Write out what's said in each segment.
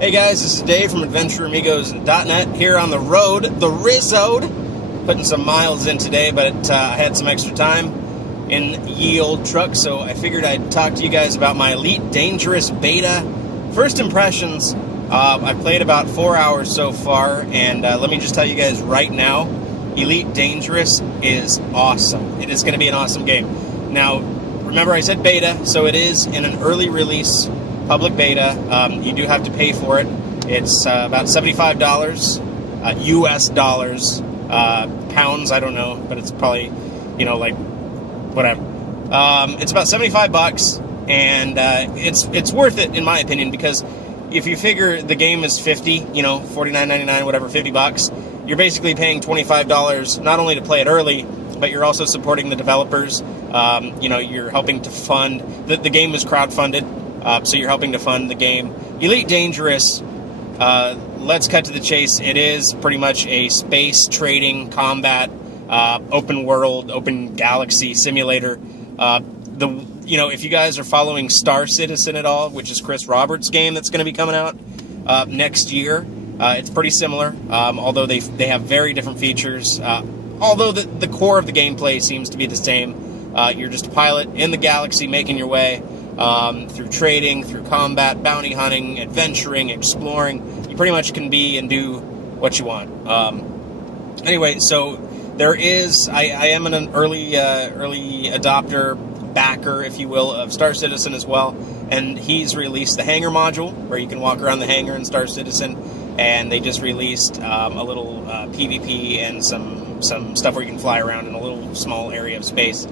Hey guys, this is Dave from AdventureAmigos.net here on the road, the Rizzode. Putting some miles in today, but I had some extra time in ye old truck, so I figured I'd talk to you guys about my Elite Dangerous beta. First impressions, I've played about 4 hours so far, and let me just tell you guys right now, Elite Dangerous is awesome. It is going to be an awesome game. Now, remember I said beta, so it is in an early release public beta. You do have to pay for it. It's about $75 US dollars, pounds, I don't know, but it's probably, like whatever. It's about 75 bucks, and it's worth it in my opinion, because if you figure the game is 50, $49.99, whatever, 50 bucks, you're basically paying $25 not only to play it early, but you're also supporting the developers. You're helping to fund the game was crowdfunded. So you're helping to fund the game. Elite Dangerous, let's cut to the chase. It is pretty much a space trading combat, open world, open galaxy simulator. If you guys are following Star Citizen at all, which is Chris Roberts' game that's going to be coming out next year, it's pretty similar, although they have very different features. Although the core of the gameplay seems to be the same. You're just a pilot in the galaxy making your way through trading, through combat, bounty hunting, adventuring, exploring. You pretty much can be and do what you want. Anyway, so there is, I am an early adopter, backer, if you will, of Star Citizen as well, and he's released the Hangar Module, where you can walk around the hangar in Star Citizen, and they just released a little PvP and some stuff where you can fly around in a little small area of space.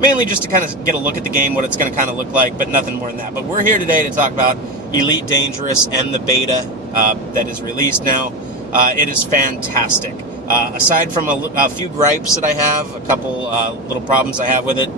Mainly just to kind of get a look at the game, what it's going to kind of look like, but nothing more than that. But we're here today to talk about Elite Dangerous and the beta that is released now. It is fantastic. Aside from a few gripes that I have, a couple little problems I have with it,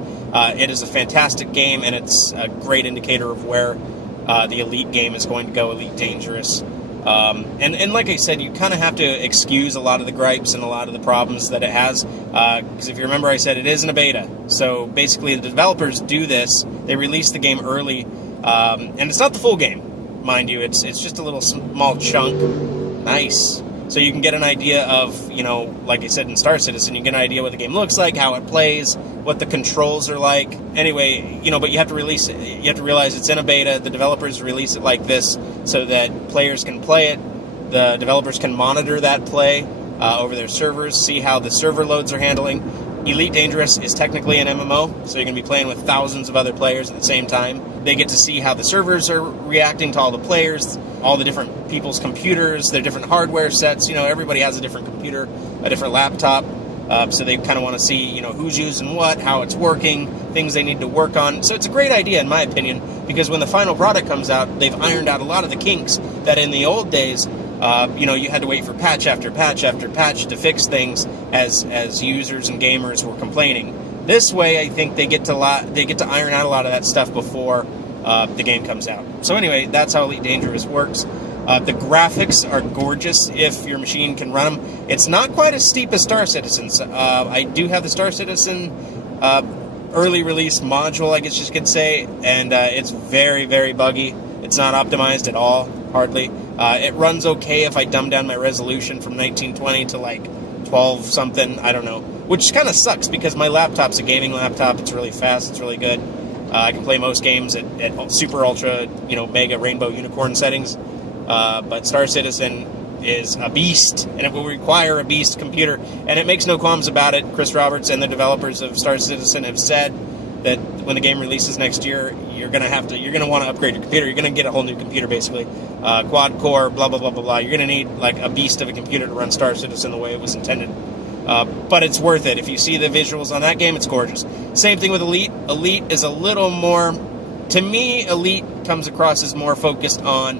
it is a fantastic game, and it's a great indicator of where the Elite game is going to go, Elite Dangerous. And like I said, you kind of have to excuse a lot of the gripes and a lot of the problems that it has, because if you remember, I said it isn't a beta. So basically, the developers do this. They release the game early, and it's not the full game, mind you. It's just a little small chunk. Nice. So you can get an idea of, like I said in Star Citizen, you get an idea what the game looks like, how it plays, what the controls are like. Anyway, but you have to release it. You have to realize it's in a beta. The developers release it like this so that players can play it. The developers can monitor that play over their servers, see how the server loads are handling. Elite Dangerous is technically an MMO, so you're going to be playing with thousands of other players at the same time. They get to see how the servers are reacting to all the players, all the different people's computers, their different hardware sets. Everybody has a different computer, a different laptop, so they kind of want to see, who's using what, how it's working, things they need to work on. So it's a great idea, in my opinion, because when the final product comes out, they've ironed out a lot of the kinks that in the old days, you had to wait for patch after patch after patch to fix things as users and gamers were complaining. This way, I think they get to iron out a lot of that stuff before the game comes out. So anyway, that's how Elite Dangerous works. The graphics are gorgeous if your machine can run them. It's not quite as steep as Star Citizen's. I do have the Star Citizen early release module, I guess you could say, and it's very, very buggy. It's not optimized at all, hardly. It runs okay if I dumb down my resolution from 1920 to like 12 something, I don't know. Which kind of sucks because my laptop's a gaming laptop. It's really fast, it's really good. I can play most games at super ultra, mega rainbow unicorn settings. But Star Citizen is a beast, and it will require a beast computer. And it makes no qualms about it. Chris Roberts and the developers of Star Citizen have said that when the game releases next year, you're going to want to upgrade your computer. You're going to get a whole new computer, basically. Quad core, blah, blah, blah, blah, blah. You're going to need like a beast of a computer to run Star Citizen the way it was intended. But it's worth it. If you see the visuals on that game, it's gorgeous. Same thing with Elite. Elite is a little more, to me, Elite comes across as more focused on,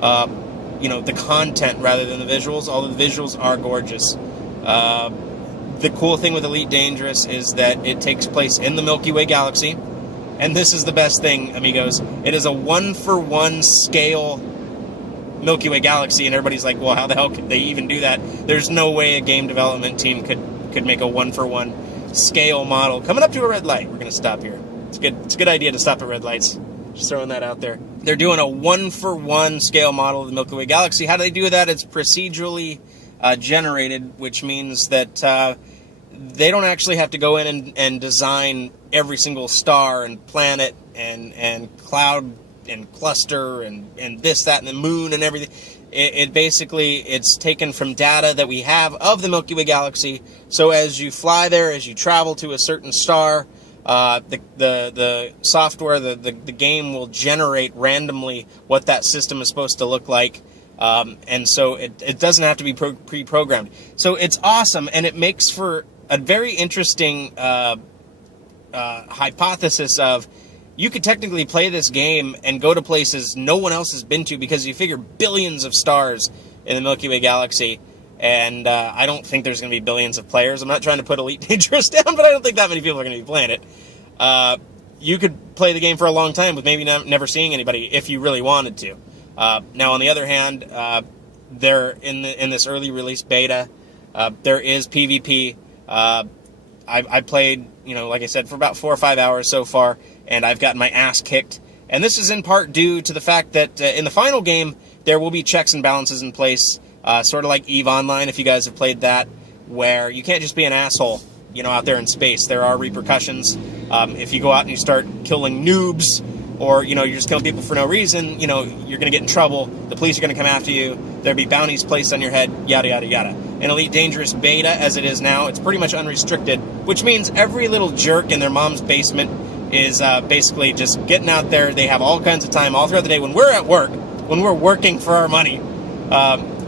the content rather than the visuals, although the visuals are gorgeous. The cool thing with Elite Dangerous is that it takes place in the Milky Way Galaxy, and this is the best thing, amigos. It is a 1-for-1 scale Milky Way Galaxy, and everybody's like, well, how the hell could they even do that? There's no way a game development team could make a 1-for-1 scale model. Coming up to a red light. We're going to stop here. It's a good idea to stop at red lights. Just throwing that out there. They're doing a 1-for-1 scale model of the Milky Way Galaxy. How do they do that? It's procedurally generated, which means that they don't actually have to go in and design every single star and planet and cloud and cluster and this, that, and the moon and everything. It basically, it's taken from data that we have of the Milky Way Galaxy. So as you fly there, as you travel to a certain star, the software, the game will generate randomly what that system is supposed to look like. And so it doesn't have to be pre-programmed. So it's awesome, and it makes for a very interesting hypothesis of, you could technically play this game and go to places no one else has been to, because you figure billions of stars in the Milky Way Galaxy, and I don't think there's going to be billions of players. I'm not trying to put Elite Dangerous down, but I don't think that many people are going to be playing it. You could play the game for a long time with maybe never seeing anybody if you really wanted to. Now, on the other hand, they're in this early release beta. There is PvP. I played, like I said, for about 4 or 5 hours so far, and I've gotten my ass kicked. And this is in part due to the fact that in the final game, there will be checks and balances in place, sort of like EVE Online, if you guys have played that, where you can't just be an asshole, out there in space. There are repercussions. If you go out and you start killing noobs, or, you're just killing people for no reason, you're going to get in trouble. The police are going to come after you. There'll be bounties placed on your head, yada, yada, yada. In Elite Dangerous Beta, as it is now, it's pretty much unrestricted, which means every little jerk in their mom's basement is basically just getting out there. They have all kinds of time all throughout the day. When we're at work, when we're working for our money,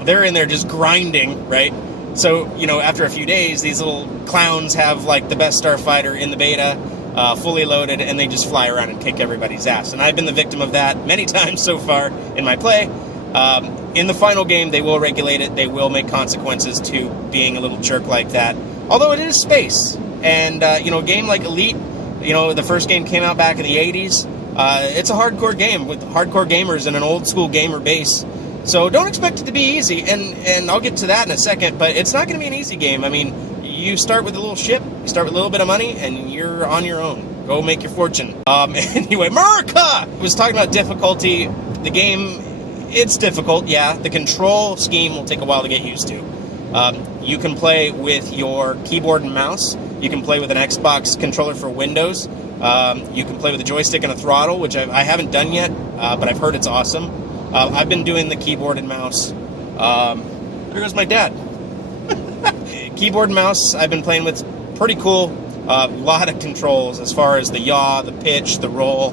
they're in there just grinding, right? So, after a few days, these little clowns have, the best starfighter in the beta, fully loaded, and they just fly around and kick everybody's ass. And I've been the victim of that many times so far in my play. In the final game, they will regulate it. They will make consequences to being a little jerk like that. Although it is space. And, a game like Elite, the first game came out back in the 80s. It's a hardcore game with hardcore gamers and an old school gamer base. So don't expect it to be easy. And I'll get to that in a second, but it's not going to be an easy game. I mean, you start with a little ship, you start with a little bit of money, and you're on your own. Go make your fortune. Anyway, America! I was talking about difficulty. The game, it's difficult, yeah. The control scheme will take a while to get used to. You can play with your keyboard and mouse. You can play with an Xbox controller for Windows. You can play with a joystick and a throttle, which I haven't done yet, but I've heard it's awesome. I've been doing the keyboard and mouse. There goes my dad. Keyboard and mouse I've been playing with, pretty cool. A lot of controls as far as the yaw, the pitch, the roll.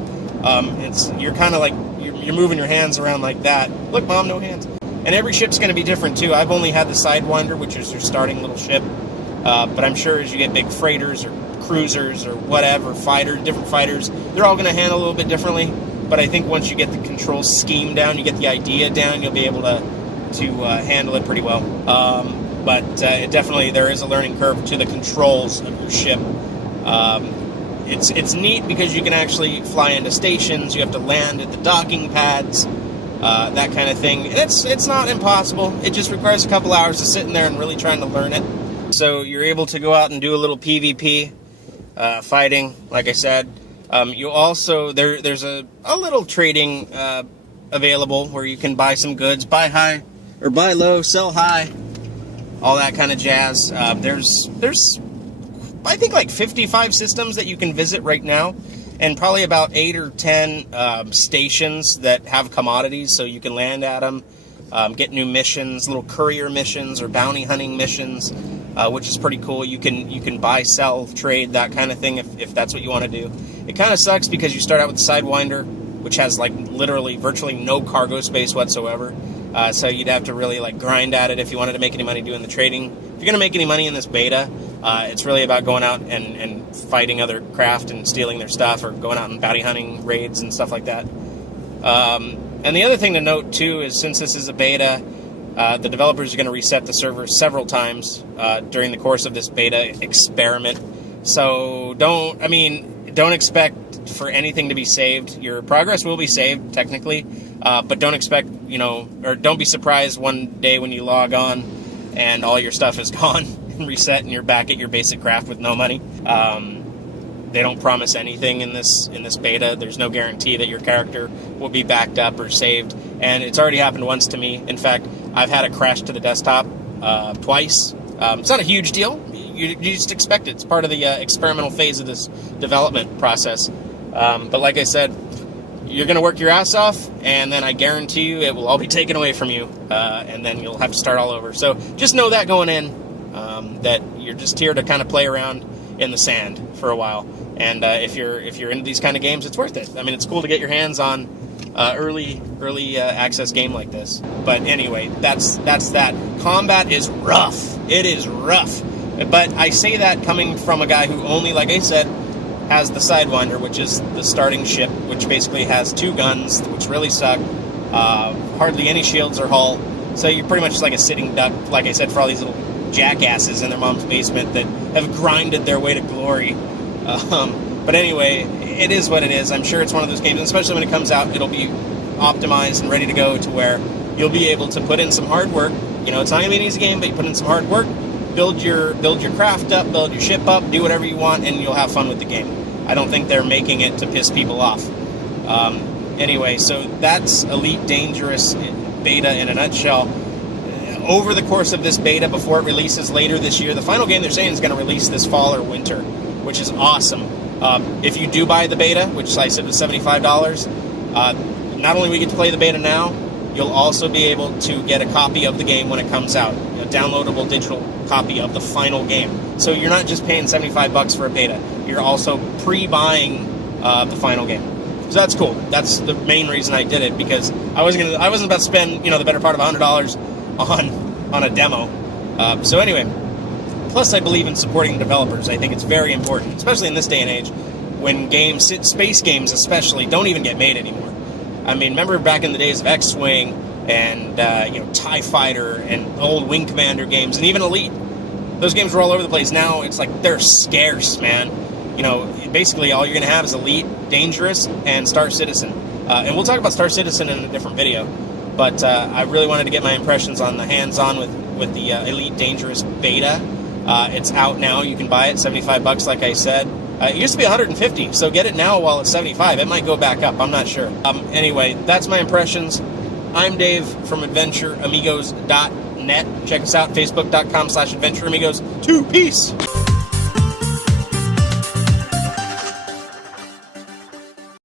You're kind of like, you're moving your hands around like that. Look, Mom, no hands. And every ship's going to be different, too. I've only had the Sidewinder, which is your starting little ship. But I'm sure as you get big freighters or cruisers or whatever, different fighters, they're all going to handle a little bit differently. But I think once you get the control scheme down, you get the idea down, you'll be able to handle it pretty well. But it definitely, there is a learning curve to the controls of your ship. It's neat because you can actually fly into stations, you have to land at the docking pads, that kind of thing. And it's not impossible. It just requires a couple hours of sitting there and really trying to learn it. So you're able to go out and do a little PvP fighting, like I said. You also, there's a little trading available where you can buy some goods, buy high or buy low, sell high, all that kind of jazz. There's I think like 55 systems that you can visit right now, and probably about 8 or 10 stations that have commodities, so you can land at them, get new missions, little courier missions or bounty hunting missions, which is pretty cool. You can buy, sell, trade, that kind of thing if that's what you want to do. It kind of sucks because you start out with the Sidewinder, which has like literally virtually no cargo space whatsoever. So you'd have to really like grind at it if you wanted to make any money doing the trading. If you're going to make any money in this beta, it's really about going out and fighting other craft and stealing their stuff, or going out and bounty hunting raids and stuff like that. And the other thing to note too is, since this is a beta, the developers are going to reset the server several times during the course of this beta experiment. So don't expect for anything to be saved. Your progress will be saved technically, but don't expect, or don't be surprised one day when you log on and all your stuff is gone and reset and you're back at your basic craft with no money. They don't promise anything in this beta. There's no guarantee that your character will be backed up or saved, and it's already happened once to me. In fact, I've had it crash to the desktop twice. It's not a huge deal. You just expect it. It's part of the experimental phase of this development process. But like I said, you're going to work your ass off, and then I guarantee you it will all be taken away from you, and then you'll have to start all over. So just know that going in, that you're just here to kind of play around in the sand for a while. And if you're into these kind of games, it's worth it. I mean, it's cool to get your hands on early access game like this. But anyway, that's that. Combat is rough. It is rough. But I say that coming from a guy who only, like I said, has the Sidewinder, which is the starting ship, which basically has 2 guns, which really suck. Hardly any shields or hull. So you're pretty much just like a sitting duck, like I said, for all these little jackasses in their mom's basement that have grinded their way to glory. But anyway, it is what it is. I'm sure it's one of those games, and especially when it comes out, it'll be optimized and ready to go to where you'll be able to put in some hard work. You know, it's not going to be an easy game, but you put in some hard work, build your craft up, build your ship up, do whatever you want, and you'll have fun with the game. I don't think they're making it to piss people off. Anyway, so that's Elite Dangerous beta in a nutshell. Over the course of this beta, before it releases later this year, the final game they're saying is going to release this fall or winter, which is awesome. If you do buy the beta, which I said was $75, not only will you get to play the beta now, you'll also be able to get a copy of the game when it comes out, a downloadable digital copy of the final game. So you're not just paying $75 for a beta, you're also pre-buying the final game. So that's cool. That's the main reason I did it, because I wasn't about to spend, you know, the better part of $100 on a demo. So anyway, plus I believe in supporting developers. I think it's very important, especially in this day and age, when games, space games especially, don't even get made anymore. I mean, remember back in the days of X-Wing and TIE Fighter and old Wing Commander games, and even Elite. Those games were all over the place. Now it's like they're scarce, man. You know, basically all you're going to have is Elite, Dangerous, and Star Citizen. And we'll talk about Star Citizen in a different video. But I really wanted to get my impressions on the hands-on with the Elite Dangerous beta. It's out now. You can buy it, $75, like I said. It used to be $150, so get it now while it's $75. It might go back up. I'm not sure. Anyway, that's my impressions. I'm Dave from AdventureAmigos.net. Check us out, facebook.com/AdventureAmigos. Peace!